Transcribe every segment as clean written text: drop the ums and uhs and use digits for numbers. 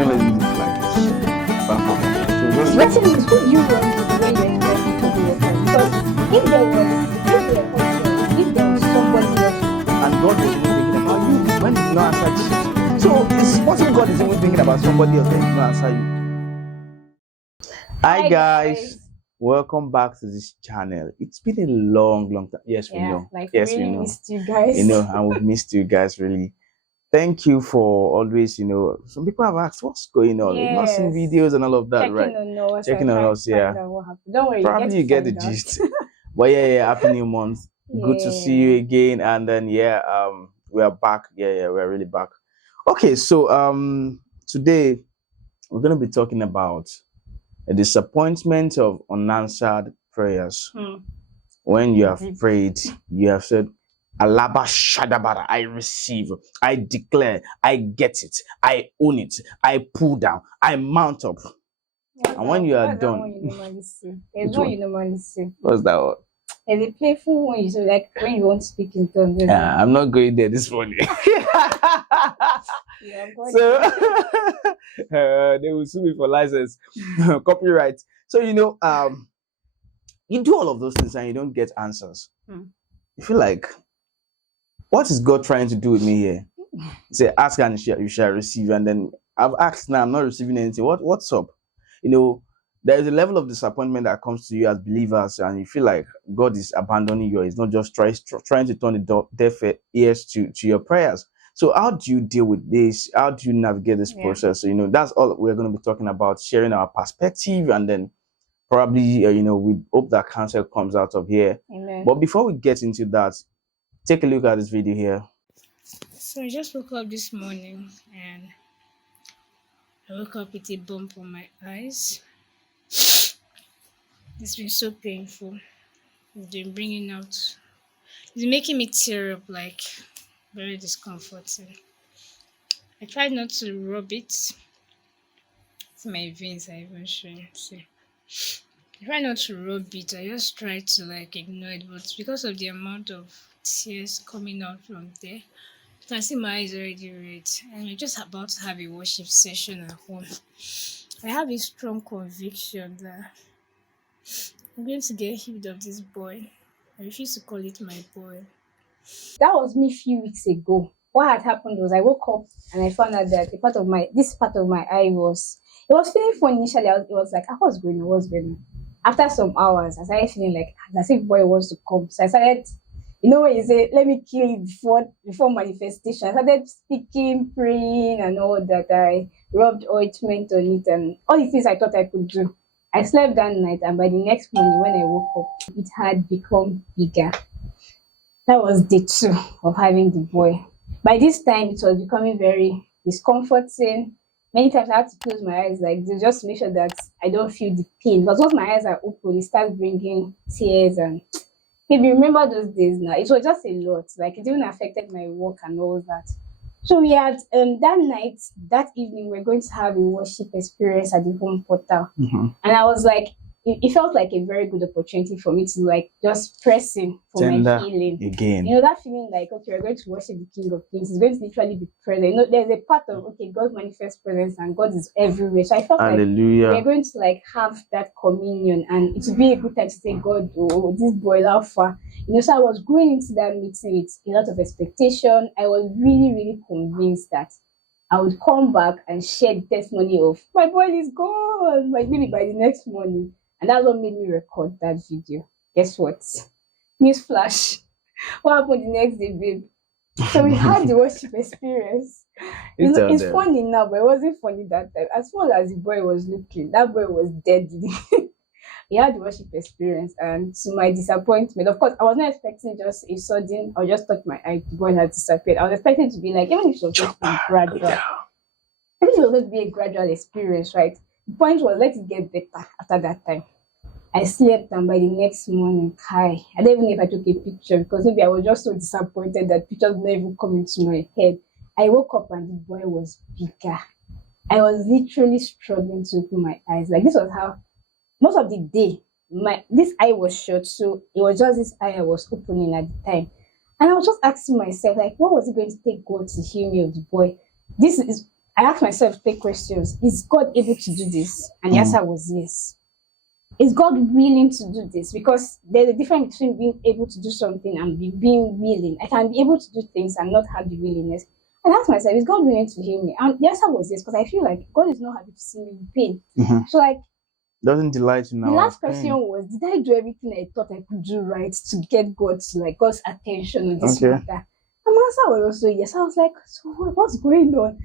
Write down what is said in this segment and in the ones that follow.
So let's do this like this. Back up. So The just question is, who do you want to be when you expect people to work on? Because if there was, if there was somebody else, and God was even thinking about you when He did not answer Jesus. So it's possible God is even thinking about somebody else when He did not answer you. Hi hi guys, guys. welcome back to this channel. It's been a long time. Yes, we Yeah, know. like we Yes, we really know. missed you guys. And we've missed you guys really. Thank you for always, some people have asked what's going on. We've not seen Yes. videos and all of that, right? Checking on us Checking and on trying us, to find yeah. out what happened. Don't worry, Probably you you get the find out. gist. But yeah, happy new month. Good to see you again. And then we are back. We're really back. Okay, so today we're gonna be talking about a disappointment of unanswered prayers. When you have prayed, you have said, Alaba Shadabara, I receive, I declare, I get it, I own it, I pull down, I mount up. And when you are done, one you normally see. There's which one one? you normally see. What's that one? There's a playful one you see, like when you want to speak in tongues. Yeah, I'm not going there this morning. Yeah, I'm going So they will sue me for license, copyright. So you do all of those things and you don't get answers. You feel like, what is God trying to do with me here? Say, ask and you shall receive. And then I've asked now, I'm not receiving anything. What's up? There is a level of disappointment that comes to you as believers, and you feel like God is abandoning you. He's not just trying to turn the deaf ears to your prayers. So how do you deal with this? How do you navigate this process? So, that's all we're going to be talking about, sharing our perspective, and then probably, we hope that counsel comes out of here. Amen. But before we get into that, take a look at this video here. So I just woke up this morning and I woke up with a bump on my eyes. It's been so painful. It's been bringing out, it's making me tear up, like very discomforting. I tried not to rub it to my veins. I even showing. See, I try not to rub it. I just try to like ignore it, but because of the amount of tears coming out from there, you can see my eyes already red. And we're just about to have a worship session at home. I have a strong conviction that I'm going to get healed of this boy. I refuse to call it my boy. That was me a few weeks ago. What had happened was I woke up and I found out that this part of my eye was feeling funny initially. It was like, what's going on? What's going on? After some hours, I started feeling like as if boy wants to come. So I started, when you say, let me kill it before manifestation. I started speaking, praying, and all that. I rubbed ointment on it and all the things I thought I could do. I slept that night, and by the next morning when I woke up, it had become bigger. That was day 2 of having the boy. By this time, it was becoming very discomforting. Many times I had to close my eyes like this just to make sure that I don't feel the pain. Because once my eyes are open, it starts bringing tears. And if you remember those days now, it was just a lot. Like it even affected my work and all that. So we had that evening, we're going to have a worship experience at the home portal. And I was like, it felt like a very good opportunity for me to like just press in for Tender my healing again. That feeling like, okay, we're going to worship the King of Kings. It's going to literally be present. There's a part of, okay, God manifests presence and God is everywhere. So I felt Hallelujah. like we're going to like have that communion, and it would be a good time to say, God, oh, this boy Alpha. So I was going into that meeting with a lot of expectation. I was really, really convinced that I would come back and share the testimony of my boy is gone, like maybe by the next morning. And that's what made me record that video. Guess what? Newsflash. What happened the next day, babe? So we had the worship experience. It's funny now, but it wasn't funny that time. As far as the boy was looking, that boy was dead. He had the worship experience, and to my disappointment, of course, I was not expecting just a sudden, or just touch my eye, the boy had disappeared. I was expecting to be like, even if it was going to be gradual, even if it was going to be a gradual experience, right? The point was, let it get better after that time. I slept, and by the next morning, I don't even know if I took a picture because maybe I was just so disappointed that pictures never even come into my head. I woke up and the boy was bigger. I was literally struggling to open my eyes. Like this was how most of the day this eye was shut, so it was just this eye I was opening at the time. And I was just asking myself, like, what was it going to take God to heal me of the boy? This is I asked myself three questions. Is God able to do this? And the Mm. answer was yes. Is God willing to do this? Because there's a difference between being able to do something and being willing. I can be able to do things and not have the willingness. And I asked myself, is God willing to heal me? And the answer was yes, because I feel like God is not happy to see me in pain. Mhm. So like Doesn't delight in the our last question pain. was, did I do everything I thought I could do right to get God's attention on this Okay. matter? And my answer was also yes. I was like, so what's going on?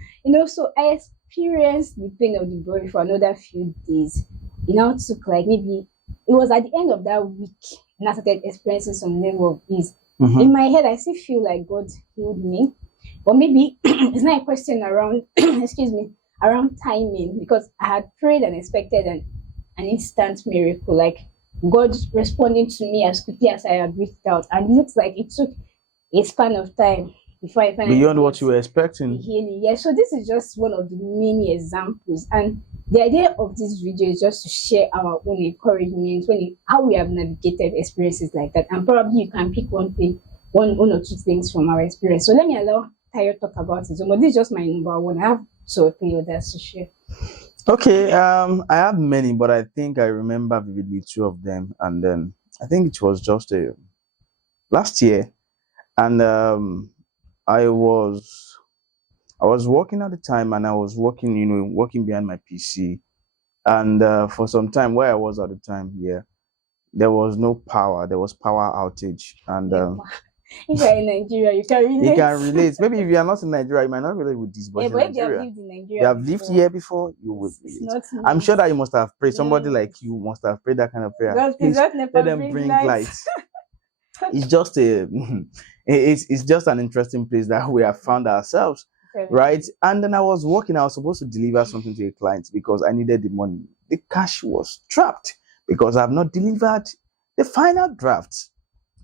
So I experienced the pain of the body for another few days. It now took like maybe it was at the end of that week and I started experiencing some level of ease. Mhm. In my head, I still feel like God healed me. But maybe it's not a question around excuse me, around timing because I had prayed and expected an instant miracle, like God responding to me as quickly as I had reached out. And it looks like it took a span of time before I finally Beyond got what you were the expecting. healing. Yeah, so this is just one of the many examples. And the idea of this video is just to share our own encouragement how we have navigated experiences like that. And probably you can pick one or two things from our experience. So let me allow Tayo talk about it. So, but this is just my number one. I have two or three others to share. Okay, I have many, but I think I remember vividly two of them, and then I think it was just last year, and I was I was working at the time, and I was working, working behind my PC, and for some time where I was at the time, yeah, there was no power, there was power outage, and If you're in Nigeria, you can relate. you can relate. Maybe if you are not in Nigeria, you might not relate with this, but Yeah, in but if you have Nigeria, lived in Nigeria, you have lived before, here before, you would it's relate. not I'm sure nice. that you must have prayed. Somebody like Yes. you must have prayed that kind of prayer. God, please Please let NEPA let them bring bring light. It's just it's just an interesting place that we have found ourselves, right? And then I was working. I was supposed to deliver something to a client because I needed the money. The cash was trapped because I've not delivered the final draft,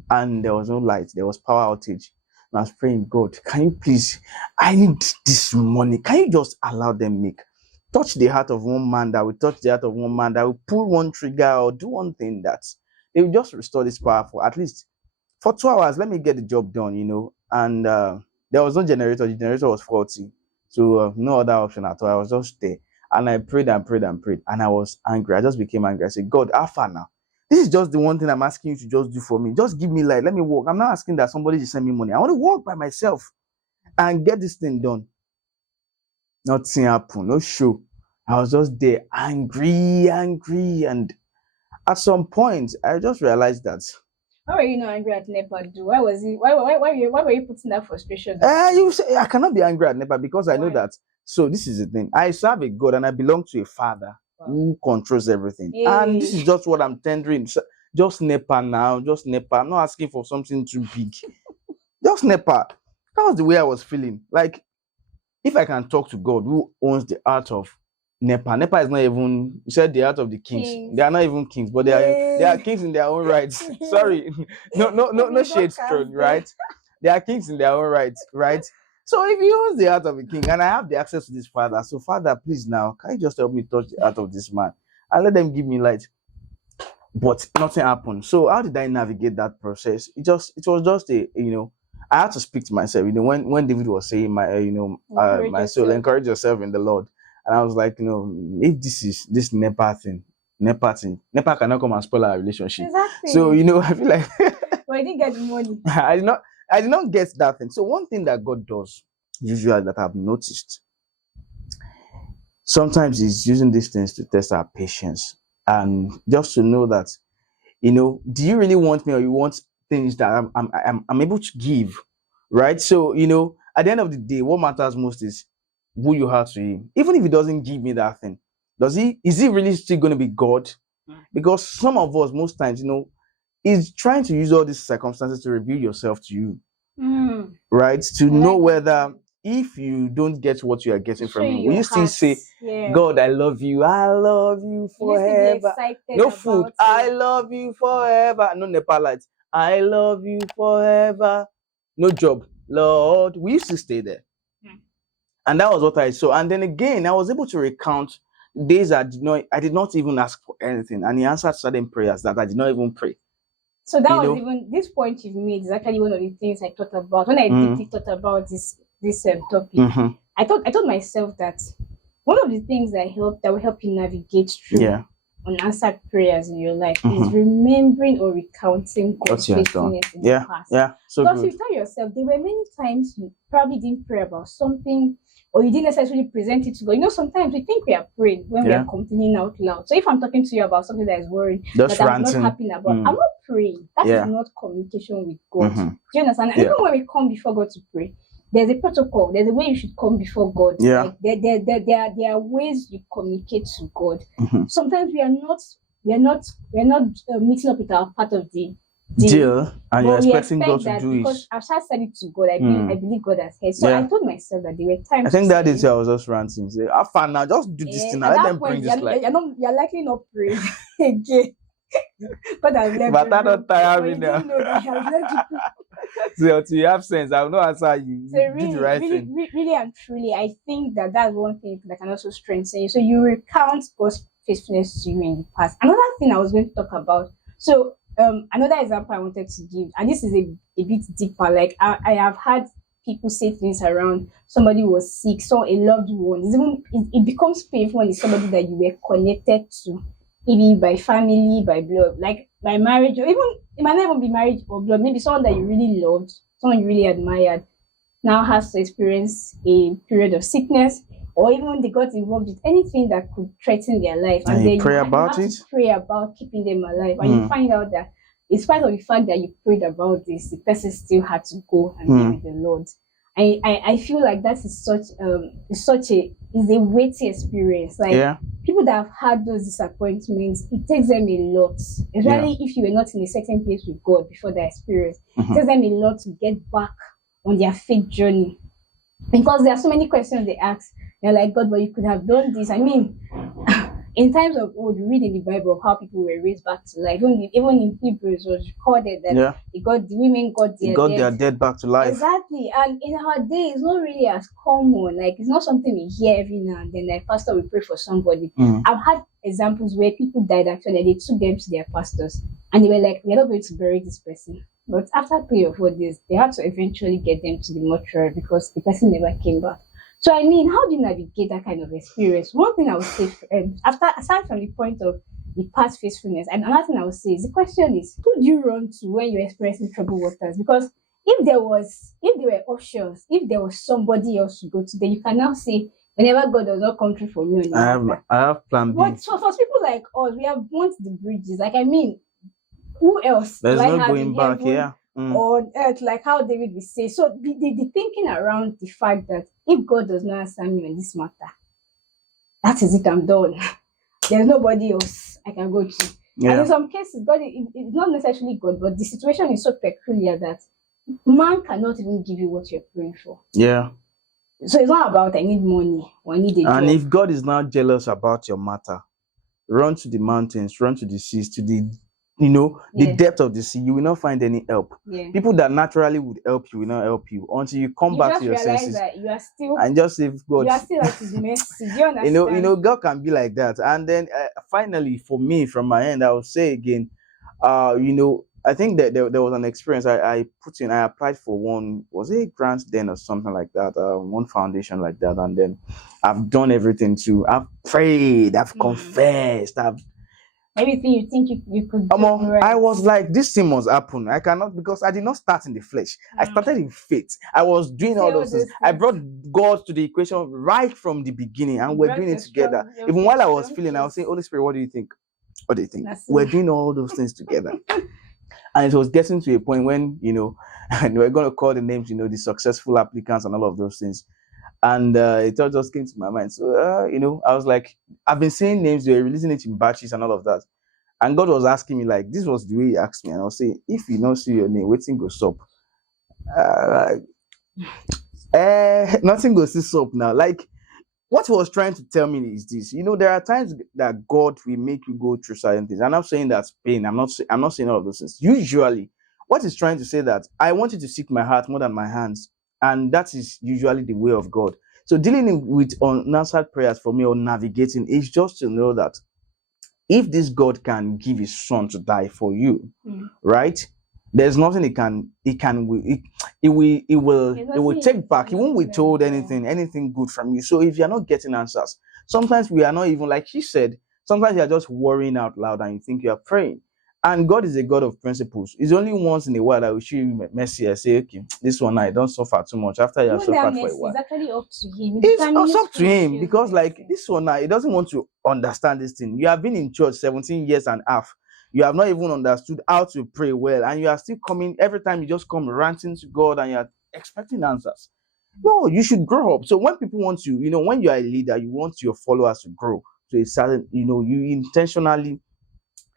and there was no light. There was power outage. And I was praying, God, can you please? I need this money. Can you just allow them touch the heart of one man that will touch the heart of one man that will pull one trigger or do one thing that they will just restore this power for at least for 2 hours. Let me get the job done. And there was no generator. The generator was faulty, so no other option at all. I was just there, and I prayed and prayed and prayed, and I was angry. I just became angry. I said, God, how far now? This is just the one thing I'm asking you to just do for me. Just give me light. Let me work. I'm not asking that somebody to send me money. I want to work by myself and get this thing done. Nothing happened. No show. I was just there, angry, and at some point, I just realized that Why were you not angry at NEPA? Do why was he? Why were you putting that frustration? you say I cannot be angry at NEPA because I know Why? that. So this is the thing. I serve a God and I belong to a Father who controls everything. And this is just what I'm tendering. Just NEPA now. Just NEPA. I'm not asking for something too big. Just NEPA. That was the way I was feeling. Like, if I can talk to God who owns the art of NEPA. NEPA is not even, you said the art of the kings. They are not even kings, but they are kings in their own rights. Sorry. No shade thrown, right? They are kings in their own rights, right? So if he owns the heart of a king and I have the access to this father, so Father, please now, can you just help me touch the heart of this man and let them give me light? But nothing happened. So how did I navigate that process? It was just I had to speak to myself. When David was saying my soul, encourage yourself in the Lord. And I was like, if this is this NEPA cannot come and spoil our relationship. Exactly. So I feel like but I didn't get the money. I did not get that thing. So one thing that God does usually that I've noticed sometimes is using these things to test our patience and just to know that do you really want me or you want things that I'm able to give, right? So at the end of the day, what matters most is who you are to him. Even if he doesn't give me that thing, is he really still going to be God? Because some of us most times is trying to use all these circumstances to reveal yourself to you, right? To know whether if you don't get what you are getting from him, will you still say, God, I love you forever? No food, I love you forever. No Nepal lights, I love you forever. No job, Lord, we used to stay there. And that was what I saw. And then again, I was able to recount days I did not even ask for anything, and he answered certain prayers that I did not even pray. So that was even this point you've made is actually one of the things I thought about when I deeply thought about this this topic, Mm-hmm. I told myself that one of the things that will help you navigate through Yeah. unanswered prayers in your life is Mm-hmm. remembering or recounting What God's you have done. faithfulness in the Yeah. past. Yeah. So Because good. you tell yourself there were many times you probably didn't pray about something or you didn't necessarily present it to God. You know, sometimes we think we are praying when we Yeah. are complaining out loud. So if I'm talking to you about something that is worrying, Just that I'm not ranting. happy about, I'm not praying. That is Yeah. not communication with God. Mm-hmm. Do you understand? And Yeah. even when we come before God to pray, there's a protocol. There's a way you should come before God. Yeah. Like there are ways you communicate to God. Mm-hmm. Sometimes we're not meeting up with our part of the Deal, and you're but we expecting God expect to that do it. because I've just said it to God. I believe God has heard. So Yeah. I told myself that there were times. I think to that say, is why I was just ranting. Say, fun now, just do this thing. Now. at Let that them bring point, this life. you're likely not praying again. But I've left But you. I don't tire But me you now. don't know that He has left you. So until you have sense, I will not answer you. So You did the right thing. really and truly, I think that that's one thing that can also strengthen you. So you recount God's faithfulness to you in the past. Another thing I was going to talk about. So another example I wanted to give, and this is a bit deeper. Like I have had people say things around somebody was sick, saw a loved one. It becomes painful when it's somebody that you were connected to, maybe by family, by blood, like by marriage, or even it might not even be marriage or blood. Maybe someone that you really loved, someone you really admired, now has to experience a period of sickness, or even they got involved with anything that could threaten their life, And and you then pray you about have it? to pray about keeping them alive, and you find out that in spite of the fact that you prayed about this, the person still had to go and be with the Lord. I feel like that is such a weighty experience. Like Yeah. people that have had those disappointments, it takes them a lot, especially if you were not in a certain place with God before that experience. It takes them a lot to get back on their faith journey, because there are so many questions they ask. They're like, God, but you could have done this. I mean, in times of old, you read in the Bible of how people were raised back to life. Even in Hebrews, it was recorded that the women got their dead back to life. Exactly. And in our day, it's not really as common. Like, it's not something we hear every now and then. Like, pastor will pray for somebody. I've had examples where people died actually. They took them to their pastors and they were like, we're not going to bury this person. But after 3 or 4 days, they had to eventually get them to the mortuary because the person never came back. So, I mean, how do you navigate that kind of experience? One thing I would say, aside from the point of the past faithfulness, and another thing I would say is the question is, who do you run to when you're experiencing troubled waters? Because if there were options, if there was somebody else to go to, then you can now say, whenever God does not come through for me on I have plan B. But for people like us, we have burnt the bridges. Like, I mean, who else? There's do I no have going in back heaven here. or on earth, like how David would say. So the thinking around the fact that if God does not answer me on this matter, that is it, I'm done. There's nobody else I can go to. And in some cases, God, it's not necessarily God, but the situation is so peculiar that man cannot even give you what you're praying for. Yeah. So it's not about I need money or I need a job. And if God is not jealous about your matter, run to the mountains, run to the seas, to the depth of the sea. You will not find any help. People that naturally would help you will not help you until you come back to your senses. That you are still and just say, God, you are still at His mercy. Do you understand? God can be like that. And then finally, for me, from my end, I will say again, I think that there was an experience I applied for one, was it a grant then or something like that, one foundation like that, and then I've done everything too. I've prayed, I've confessed, everything you think you could do. Right. I was like, this thing must happen. I cannot, because I did not start in the flesh. I started in faith. I was doing all those things. I brought God to the equation right from the beginning, and we're doing it together. Even while I was feeling, I was saying, Holy Spirit, what do you think? What do you think? We're doing all those things together. And it was getting to a point when, and we're going to call the names, the successful applicants and all of those things. And it all just came to my mind. So, I was like, I've been saying names, they're releasing it in batches and all of that. And God was asking me, like, this was the way He asked me. And I was saying, if you don't see your name, waiting go stop. Nothing goes to stop now. Like, what He was trying to tell me is this. There are times that God will make you go through certain things. And I'm saying that's pain. I'm not saying all of those things. Usually, what He's trying to say that I want you to seek my heart more than my hands. And that is usually the way of God. So dealing with unanswered prayers for me, or navigating, is just to know that if this God can give His Son to die for you, right? There's nothing it will take back. It won't withhold anything good from you. So if you're not getting answers, sometimes we are not even, like she said, sometimes you're just worrying out loud and you think you are praying. And God is a God of principles. It's only once in a while that we show you mercy and say, okay, this one I don't suffer too much after you have suffered for a while. It's actually up to him. It's up to him, because like this one now, he doesn't want to understand this thing. You have been in church 17 years and a half. You have not even understood how to pray well, and you are still coming every time you just come ranting to God and you're expecting answers. No, you should grow up. So when people want you, when you are a leader, you want your followers to grow to a certain, you intentionally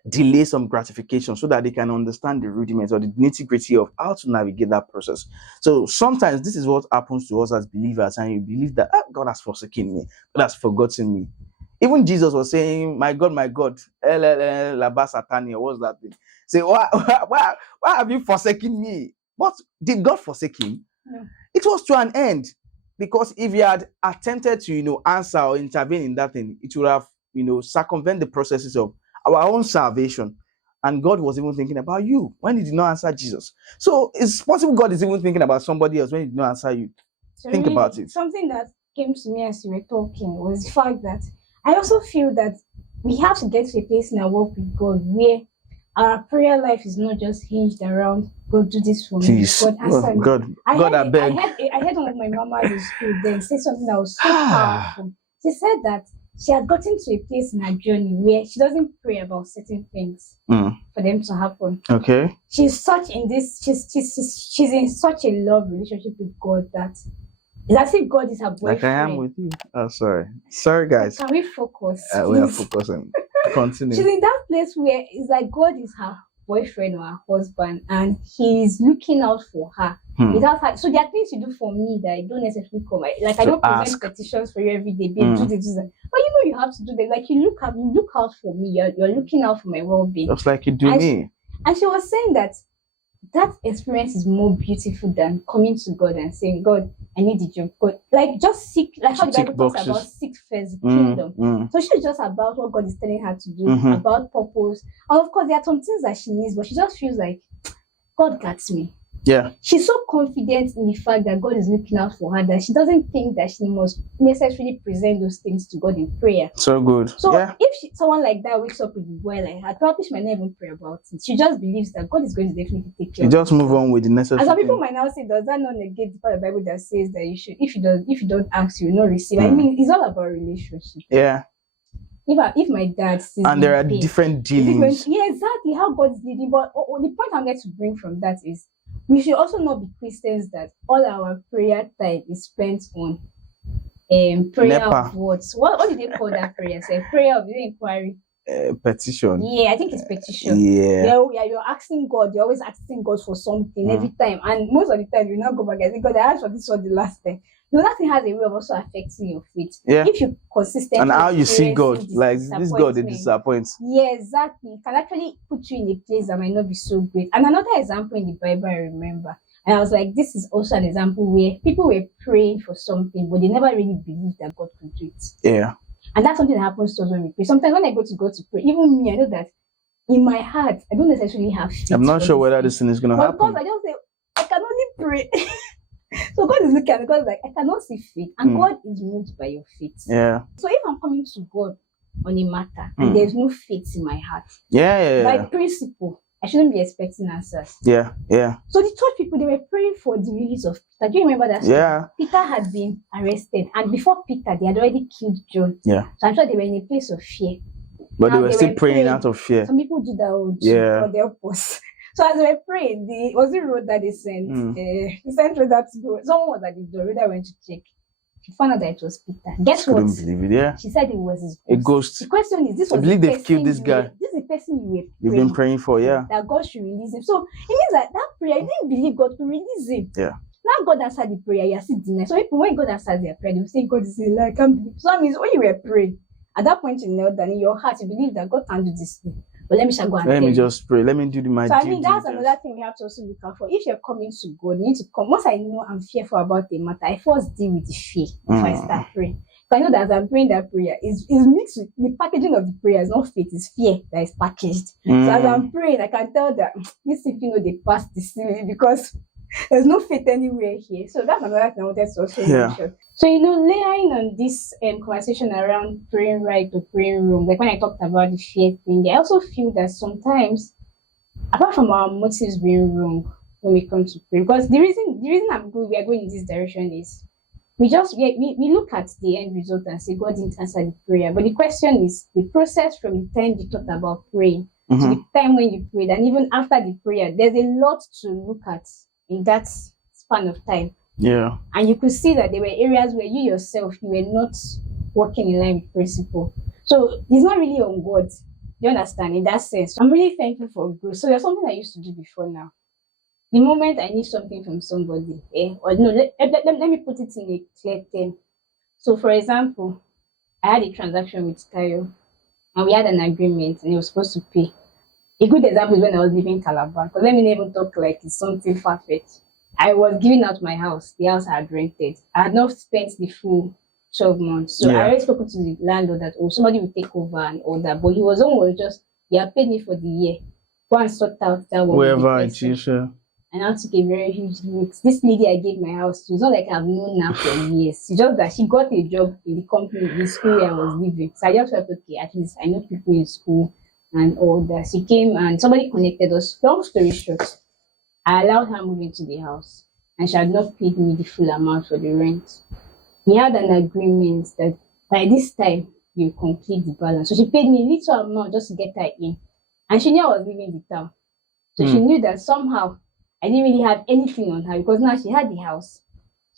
delay some gratification so that they can understand the rudiments or the nitty-gritty of how to navigate that process. So sometimes this is what happens to us as believers, and you believe that God has forsaken me, God has forgotten me. Even Jesus was saying, my God, Laba Satani, what's that thing? Say, why have you forsaken me? But did God forsake him? No. It was to an end. Because if he had attempted to, answer or intervene in that thing, it would have, circumvent the processes of our own salvation. And God was even thinking about you when he did not answer Jesus. So it's possible God is even thinking about somebody else when he did not answer you. So Think really, about it. Something that came to me as you were talking was the fact that I also feel that we have to get to a place in our walk with God where our prayer life is not just hinged around God, do this for me. Please. God, answer me. God, I beg. I heard one of my mamas in school then say something that was so powerful. She said that she had gotten to a place in her journey where she doesn't pray about certain things for them to happen. Okay. She's in such a love relationship with God that it's as if God is her boyfriend. Like I am with you. Oh, sorry guys. Can we focus? We are focusing. Continue. She's in that place where it's like God is her boyfriend or her husband, and he's looking out for her without her. So there are things you do for me that I don't necessarily come. Like I don't present petitions for you every day, babe. Do this, do that. But you have to do that. Like you look out for me. You're looking out for my well-being. Just like you do me. And she was saying that experience is more beautiful than coming to God and saying, God, I need the job. God, like just seek, like how the Bible talks about seek first the kingdom. So she's just about what God is telling her to do, about purpose. And of course, there are some things that she needs, but she just feels like God got me. Yeah. She's so confident in the fact that God is looking out for her that she doesn't think that she must necessarily present those things to God in prayer. So good. So if someone like that wakes up with a boy like her, probably she might not even pray about it. She just believes that God is going to definitely take care of it. You just move on with the necessary. And some people might now say, does that not negate the part of the Bible that says that you should, if you don't ask, you will not receive? I mean, it's all about relationship. Yeah. If my dad sees and there are different dealings. Yeah, exactly how God is leading. But the point I'm going to bring from that is we should also not be Christians that all our prayer time is spent on prayer of words. What do they call that prayer? Say prayer of the inquiry. Petition. Yeah, I think it's petition. Yeah. You're asking God. You're always asking God for something every time, and most of the time you now go back and say, God, I asked for this one the last time. No, that thing has a way of also affecting your faith. Yeah. If you consistently and how you see God, like this God, it disappoints. Yeah, exactly. It can actually put you in a place that might not be so great. And another example in the Bible I remember, and I was like, this is also an example where people were praying for something, but they never really believed that God could do it. Yeah. And that's something that happens to us when we pray. Sometimes when I go to God to pray, even me, I know that in my heart, I don't necessarily have faith. I'm not sure whether this thing is going to happen. Because I just say, I can only pray. So God is looking at me because like I cannot see faith, and God is moved by your faith. Yeah. So if I'm coming to God on a matter and there's no faith in my heart, by principle, I shouldn't be expecting answers. Yeah. So the church people, they were praying for the release of Peter. Do you remember that? Yeah. Peter had been arrested, and before Peter, they had already killed John. Yeah. So I'm sure they were in a place of fear. But now they were still praying out of fear. Some people do that. God help us. So as they were praying, was the road that they sent? They sent Rhoda to go. Someone was at the door. Rhoda went to check. She found out that it was Peter. Guess what? Couldn't believe it. Yeah. She said it was his ghost. A ghost. The question is, I believe they've killed this guy. This is the person you've been praying for. Yeah. That God should release him. So it means that prayer, you didn't believe God to release him. Yeah. Now God answered the prayer. You are still denying. So people, when God answers their prayer, they say God is like, I can't believe. So that means when you were praying, at that point you knelt down in your heart, you believe that God can do this thing. But let me just pray. Let me do my So I mean, that's another thing we have to also look out for. If you're coming to God, you need to come. Once I know I'm fearful about the matter, I first deal with the fear if I start praying. So I know that as I'm praying that prayer, is mixed with the packaging of the prayer is not faith, it's fear that is packaged. So as I'm praying, I can tell that this if you know they passed the ceiling because there's no faith anywhere here. So that's another thing I wanted to also mention. So layering on this conversation around praying right or praying wrong, like when I talked about the fear thing, I also feel that sometimes, apart from our motives being wrong when we come to pray, because the reason we are going in this direction is we look at the end result and say God didn't answer the prayer. But the question is the process from the time you thought about praying to the time when you prayed, and even after the prayer, there's a lot to look at in that span of time. Yeah. And you could see that there were areas where you yourself you were not working in line with principle. So it's not really on God. You understand in that sense. I'm really thankful for growth. So there's something I used to do before now. The moment I need something from somebody, or no, let me put it in a clear term. So, for example, I had a transaction with Tayo, and we had an agreement, and he was supposed to pay. A good example is when I was leaving Calabar, because let me never talk like it's something far-fetched. I was giving out my house, the house I had rented. I had not spent the full 12 months. So I already spoken to the landlord that, somebody will take over and all that. But he was almost just, he had paid me for the year. Go and sort out that one. Whoever it is. And I took a very huge risk. This lady I gave my house to, it's not like I've known her for years. It's just that she got a job in the company, the school where I was living. So I just felt, okay, at least I know people in school and all that. She came and somebody connected us. Long story short, I allowed her move into the house and she had not paid me the full amount for the rent. We had an agreement that by this time, you complete the balance. So she paid me a little amount just to get her in. And she knew I was leaving the town. So she knew that somehow I didn't really have anything on her because now she had the house.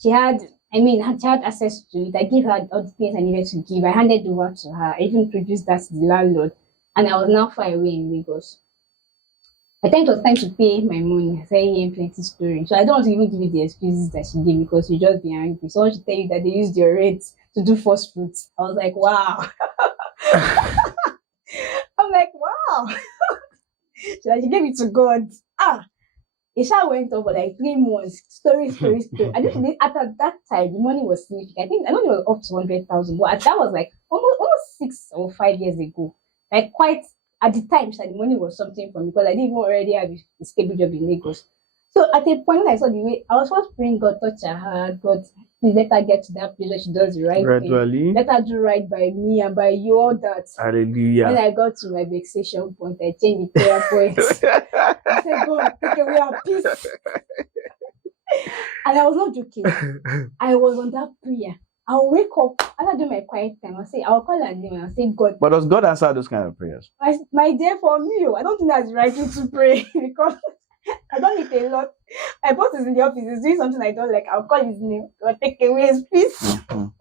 She had access to it. I gave her all the things I needed to give. I handed over to her. I even produced that to the landlord. And I was now far away in Lagos. I think it was time to pay my money. I started hearing plenty stories. So I don't want to even give you the excuses that she gave because you just be angry. Someone should tell you that they used your rent to do first fruits. I was like, wow. I'm like, wow. So she gave it to God. It shall went on for like 3 months. Story. I just at that time the money was significant. I know it was up to 100,000, but that was like almost 6 or 5 years ago. Like quite at the time, so the money was something for me because I didn't even already have a stable job in Lagos. So at a point when I saw the way I was first praying God touch her heart, God please let her get to that place where she does the right thing. Let her do right by me and by you, all that. Hallelujah. When I got to my vexation point, I changed the prayer point. I said, God, take away our peace. And I was not joking. I was on that prayer. I'll wake up after doing my quiet time. I'll call her name and I'll say, God. But does God answer those kind of prayers? My dear, for me, I don't think that's the right thing to pray because I don't need a lot. My boss is in the office, he's doing something I don't like. I'll call his name. God, take away his peace. And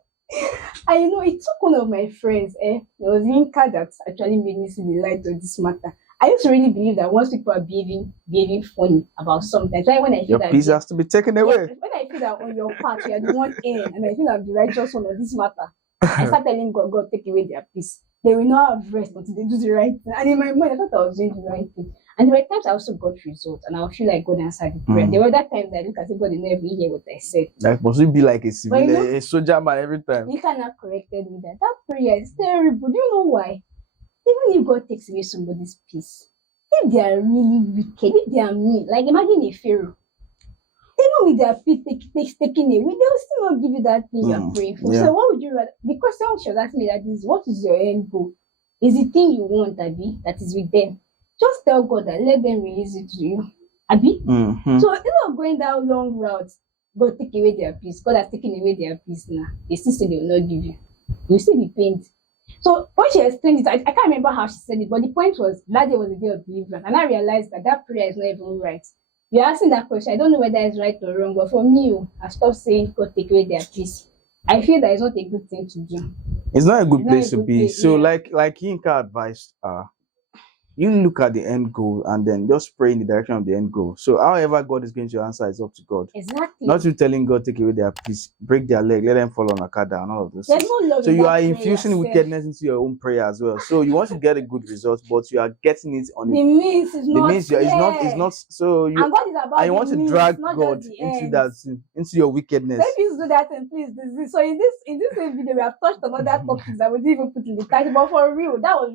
it took one of my friends, it was Yinka that actually made me see the light of this matter. I used to really believe that once people are behaving funny about something, that's why when I feel your that peace has to be taken away. When I feel that on your part, you are the one in, and I feel I'm the righteous one of this matter, I start telling God, God, take away their peace. They will not have rest until they do the right thing. And in my mind, I thought I was doing the right thing. And there were times I also got results, and I feel like God answered the prayer. There were that times I look at it, God did not even hear what I said. Like, must it be like a civilian, a soldier man every time? You cannot corrected me that prayer is terrible. Do you know why? Even if God takes away somebody's peace, if they are really wicked, if they are mean, like imagine a pharaoh, even with their peace taken away, they will still not give you that thing you're praying for. So what would you rather? The question she was asking me that is, what is your end goal? Is the thing you want, Abby, that is with them? Just tell God that let them release it to you, Abby. So instead of going down long routes, God take away their peace. God has taken away their peace now. They still say they will not give you. You will still be pained. So when she explained it, I can't remember how she said it, but the point was that day was the day of deliverance, and I realized that prayer is not even right. You're asking that question. I don't know whether it's right or wrong, but for me, I stopped saying God take away their peace. I feel that it's not a good thing to do. It's not a good place to be. So, like Yinka advised, you look at the end goal and then just pray in the direction of the end goal. So however God is going to answer is up to God. Exactly. Not you telling God take away their peace, break their leg, let them fall on Akada and all of those There's things. no love So in you that are prayer infusing sef. wickedness into your own prayer as well. So you want to get a good result, but you are getting it on The means is the not means it's not clear. so you And God is about and you the want to means, drag not God just the into end. that into your wickedness. Please do that and please this. So in this same video we have touched on other topics that we didn't even put in the title, but for real, that was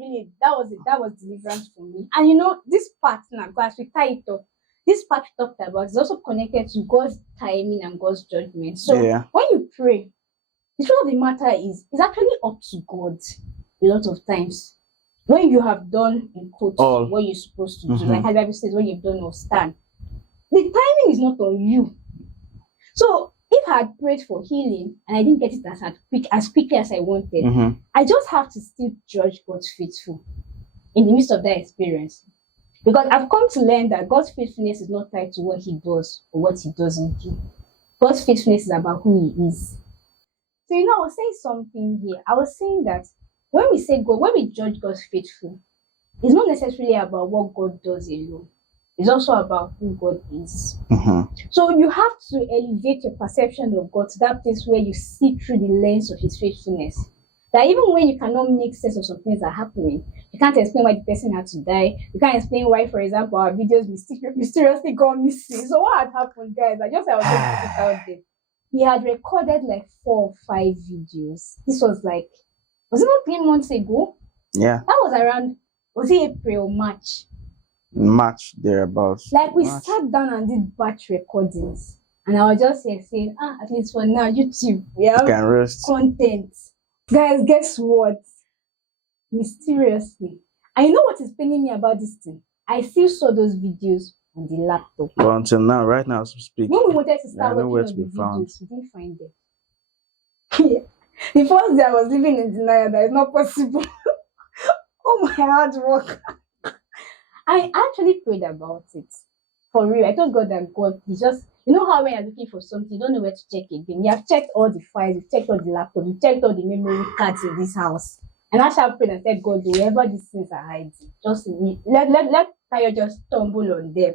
deliverance for me. And you know, this part now, because we tie it up, this part we talked about is also connected to God's timing and God's judgment. So Yeah. when you pray, the truth of the matter is it's actually up to God a lot of times. When you have done in quotes All. what you're supposed to do, Mhm. like how the Bible says, when you've done or stand, the timing is not on you. So if I had prayed for healing and I didn't get it as quickly as I wanted, Mhm. I just have to still judge God's faithful in the midst of that experience. Because I've come to learn that God's faithfulness is not tied to what he does or what he doesn't do. God's faithfulness is about who he is. So you know, I was saying something here. I was saying that when we judge God's faithful, it's not necessarily about what God does alone. It's also about who God is. Mhm. So you have to elevate your perception of God to that place where you see through the lens of his faithfulness. That even when you cannot make sense of some things that are happening, you can't explain why the person had to die. You can't explain why, for example, our videos mysteriously gone missing. So what had happened, guys? I was going to put it out there. He had recorded like 4 or 5 videos. This was like, was it not 3 months ago? Yeah. That was around, was it April or March? Match thereabouts. Like we Match. sat down and did batch recordings. And I was just here saying, at least for now, YouTube, we have Can rest. content. Guys, guess what? Mysteriously. And you know what is paining me about this thing? I still saw those videos on the laptop. But until now, right now as we speak, When we wanted to start nowhere working to on be the found. videos, we didn't find them. The first day I was living in denial that it's not possible. Oh, my hard work. I actually prayed about it. For real. I told God that God, it's just, you know how when you're looking for something, you don't know where to check again. You have checked all the files, you've checked all the laptop, you've checked all the memory cards in this house. And I shall pray and said, God, wherever these things are hiding, just let Tayo just stumble on them.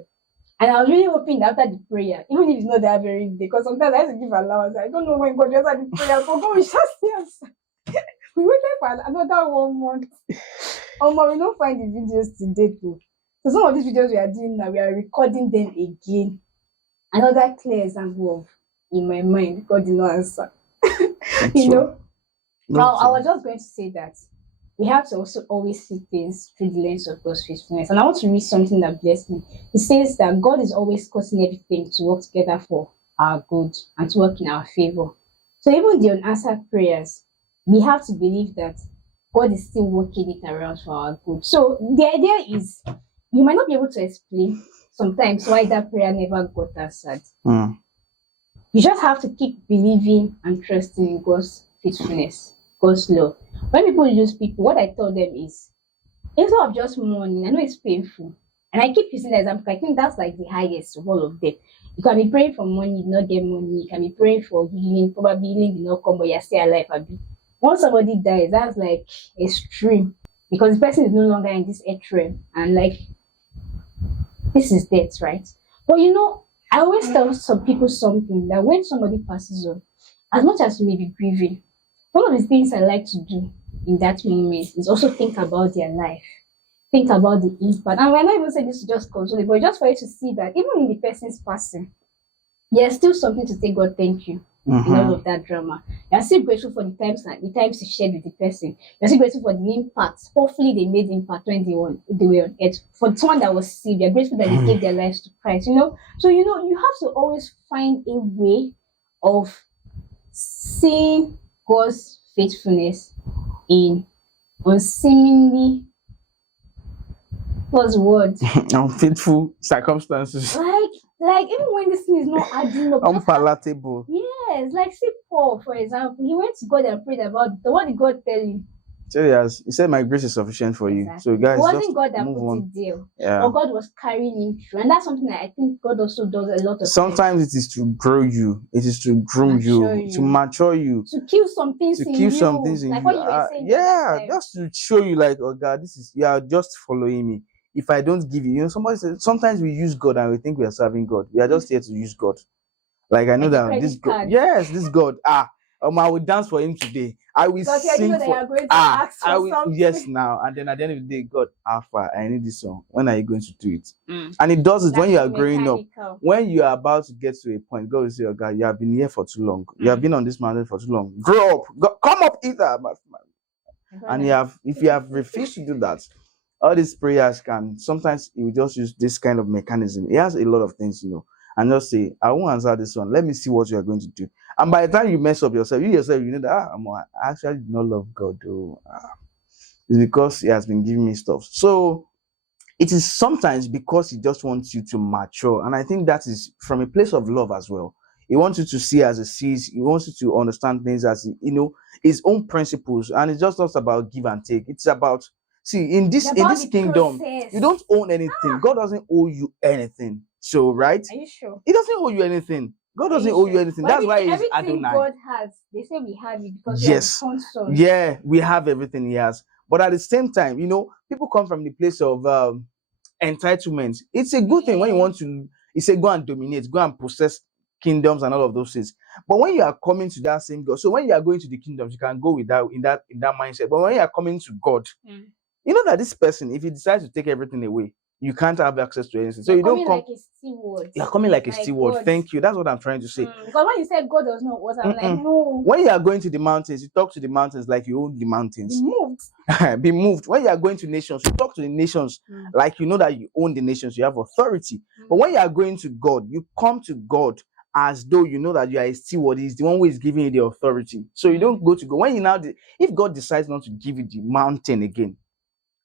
And I was really hoping that after the prayer, even if it's not that very day, because sometimes I have to give allowance. I don't know when God answered the prayer, but God will just answer. We waited for another 1 month. We don't find the videos today too. So some of these videos we are doing now, we are recording them again. Another clear example of in my mind, God did not answer. You know? I was just going to say that we have to also always see things through the lens of God's faithfulness. And I want to read something that blessed me. It says that God is always causing everything to work together for our good and to work in our favor. So even the unanswered prayers, we have to believe that God is still working it around for our good. So the idea is, you might not be able to explain sometimes why that prayer never got answered. You just have to keep believing and trusting in God's faithfulness, God's love. When people lose people, what I tell them is, instead of just mourning, I know it's painful. And I keep using that example. I think that's like the highest of all of them. You can be praying for money, you do not get money. You can be praying for healing, probably healing did not come, but you're still alive. Once somebody dies, that's like extreme. Because the person is no longer in this earth realm. And like, this is death, right? But you know, I always tell some people something that when somebody passes on, as much as you may be grieving, one of the things I like to do in that moment is also think about their life, think about the impact. And we're not even saying this to just console it, but just for you to see that even in the person's passing, there's still something to say, God, thank you. In all of that drama, you're still grateful for the times you shared with the person. You're still grateful for the impact. Hopefully, they made impact when they were on earth. For someone that was saved, you're grateful that they gave their lives to Christ. You know, so you know you have to always find a way of seeing God's faithfulness in unseemingly what's the word? Unfaithful circumstances. Like even when this thing is not adding up, Unpalatable. yes, like see Paul, for example, he went to God and prayed about it. What did God tell him? So he said, "My grace is sufficient for you." So guys, it wasn't just God that move put on. it there, Yeah. or God was carrying him through, and that's something that I think God also does a lot of. Sometimes it is to grow you. It is to groom you, to mature you, to kill some things in you. Some things in like you. what you were saying. Yeah, just to show you, like, oh God, you are just following me. if I don't give you, somebody says sometimes we use God and we think we are serving God. We are just here to use God. Like I know Like a that this credit God, card. yes, this God. I will dance for him today. I will Because you sing know that for you're going to ask I for will something. yes now. And then at the end of the day, God, Alpha, I need this song. When are you going to do it? Mm. And it does it when That's you so are growing up. mechanical. When you are about to get to a point, God will say, oh God, you have been here for too long. You have Mm. been on this mountain for too long. Grow up. Come up either. And you have, if you have refused to do that, all these prayers can sometimes you just use this kind of mechanism. It has a lot of things, and just say, I won't answer this one. Let me see what you are going to do. And by the time you mess up yourself, you yourself, you know that I actually do not love God. Though. It's because He has been giving me stuff. So it is sometimes because He just wants you to mature. And I think that is from a place of love as well. He wants you to see as He sees. He wants you to understand things as His own principles. And it's just not about give and take. It's about, see, in It's about this the kingdom, process. you don't own anything. God doesn't owe you anything. So, right? Are you sure? He doesn't owe you anything. God Are doesn't you owe you sure? anything. But That's why He's everything Adonai. God has, they say we have it because we are Yes. His sons. Yeah, we have everything He has. But at the same time, people come from the place of entitlement. It's a good thing when you want to, he said, go and dominate, go and possess kingdoms and all of those things. But when you are coming to that same God, so when you are going to the kingdoms, you can go with that in that mindset. But when you are coming to God, you know that this person, if he decides to take everything away, you can't have access to anything. So You're you don't coming come like a steward. you're coming like a Like steward. God. Thank you. That's what I'm trying to say. Because when you said God does not what, I'm like, no. When you are going to the mountains, you talk to the mountains like you own the mountains. Be moved. Be moved. When you are going to nations, you talk to the nations like you know that you own the nations, you have authority. But when you are going to God, you come to God as though you know that you are a steward. He's the one who is giving you the authority. So you don't go to God. When you now, if God decides not to give you the mountain again,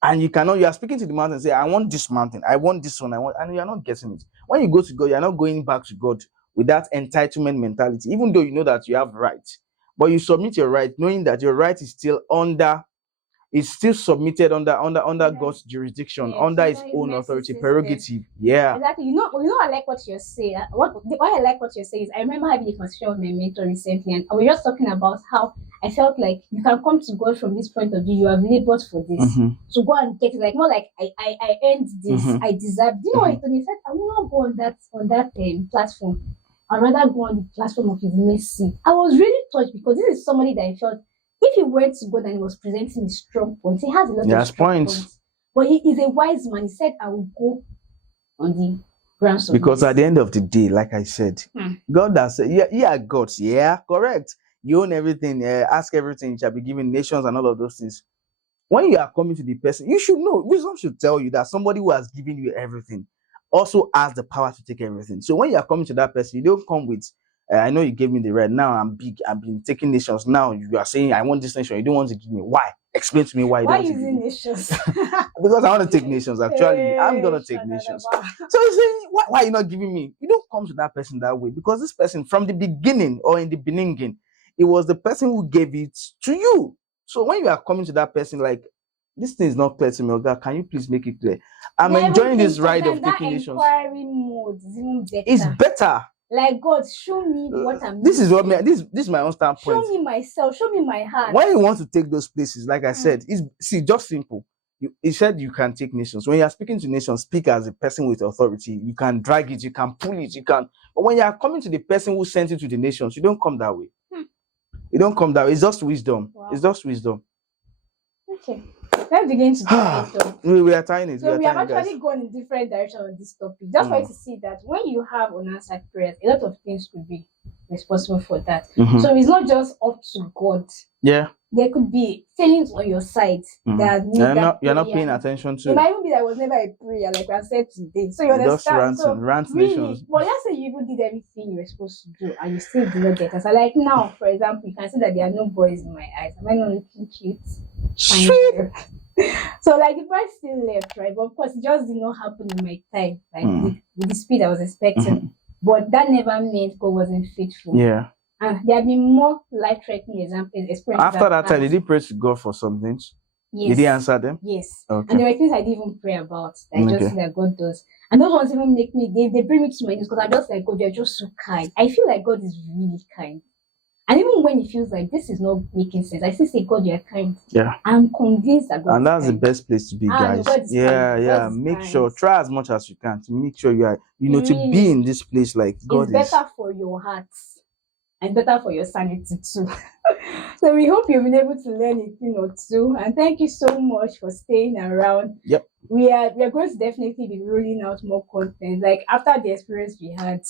and you are speaking to the mountain and say, I want this mountain, I want this one, and you are not getting it. When you go to God, you are not going back to God with that entitlement mentality, even though you know that you have rights. But you submit your right, knowing that your right is still submitted under God's jurisdiction, under His own authority, prerogative. Yeah. Exactly. I like what you're saying. Why I like what you're saying is I remember having a conversation with my mentor recently, and we were just talking about how I felt like you can come to God from this point of view. You have labored for this. So go and get it. Like more like I earned this, I deserve. Do you know what he told me? He said, I will not go on that platform. I'd rather go on the platform of His mercy. I was really touched because this is somebody that I felt if he went to God and he was presenting his strong points, he has a lot of strong points. But he is a wise man. He said, I will go on the grounds of because mercy. At the end of the day, like I said, God has said, yeah, God, yeah, correct. You own everything, ask everything, you shall be given nations and all of those things. When you are coming to the person, you should know, wisdom should tell you that somebody who has given you everything also has the power to take everything. So when you are coming to that person, you don't come with, I know you gave me the right. Now I'm big. I've been taking nations. Now you are saying I want this nation. You don't want to give me. Why? Explain to me why. Why using nations? Because I want to take nations. Actually, I'm gonna take nations. So you say, why are you not giving me? You don't come to that person that way because this person, from the beginning or in the beginning, it was the person who gave it to you. So when you are coming to that person, like, this thing is not clear to me, God, can you please make it clear? I'm enjoying this ride of taking nations. Inquiry mode is even better. It's better. Like, God, show me what I'm This is what this is my own standpoint. Show me myself, show me my heart. When you want to take those places, like I said, it's just simple. He said you can take nations. When you are speaking to nations, speak as a person with authority. You can drag it, you can pull it, you can. But when you are coming to the person who sent you to the nations, you don't come that way. You don't come that way. It's just wisdom. Wow. It's just wisdom. Okay. Let's begin to tie it up. We are tying it. So we have actually gone in different directions on this topic. Just for you to see that when you have unanswered prayers, a lot of things could be responsible for that. So it's not just up to God. Yeah. There could be feelings on your side that you're not paying attention to. It might even be that was never a prayer, like I said today. So you understand. Just rant really, nations. Well, let's say you even did everything you were supposed to do and you still did not get us. So like now, for example, you can see that there are no boys in my eyes. Am I not looking cute? Sweet. So like the price still left, right? But of course it just did not happen in my time, like with the speed I was expecting. But that never meant God wasn't faithful. Yeah. And there have been more life-threatening experiences. After that time, did you pray to God for some things? Yes. Did He answer them? Yes. Okay. And there were things I didn't even pray about. I just see that God does. And those ones even make me, they bring me to my knees because I'm just like, God, you're just so kind. I feel like God is really kind. And even when it feels like this is not making sense, I still say, God, you are kind. Yeah. I'm convinced that God And is that's the kind. best place to be, No, guys. God is Yeah, kind. yeah. God is Make kind. sure, try as much as you can to make sure you are, It to be really in this place like God is is. better for your heart and better for your sanity too. So we hope you've been able to learn a thing or two. And thank you so much for staying around. Yep. We are going to definitely be rolling out more content. Like after the experience we had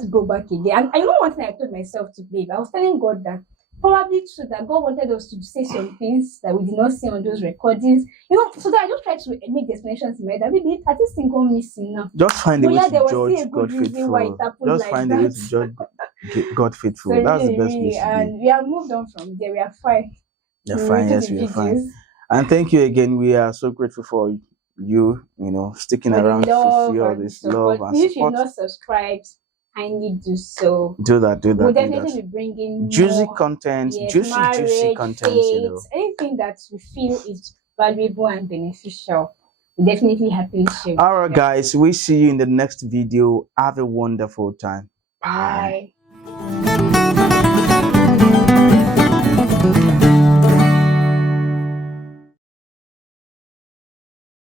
to go back again. And I know one thing I told myself today, but I was telling God that probably true that God wanted us to say some things that we did not see on those recordings. So that I just try to make the explanations in my head that maybe at this thing gone missing now. Just find a But way yeah, to there was still a judge good God reason why it faithful. happened Just like find a way that. to judge God faithful. So That's the really, best really, place to be. and we have moved on from there. We are fine. You're We fine. redo Yes, the we are fine. videos And thank you again. We are so grateful for you, sticking for the around to love see all and the this love support. and If you're support. not subscribed, kindly do so. Do that, do We'll that, do definitely that. be bringing Juicy more, content, yes, juicy marriage, content, faith, anything that we feel is valuable and beneficial. We definitely happily share. All right, guys, we see you in the next video. Have a wonderful time. Bye. Bye.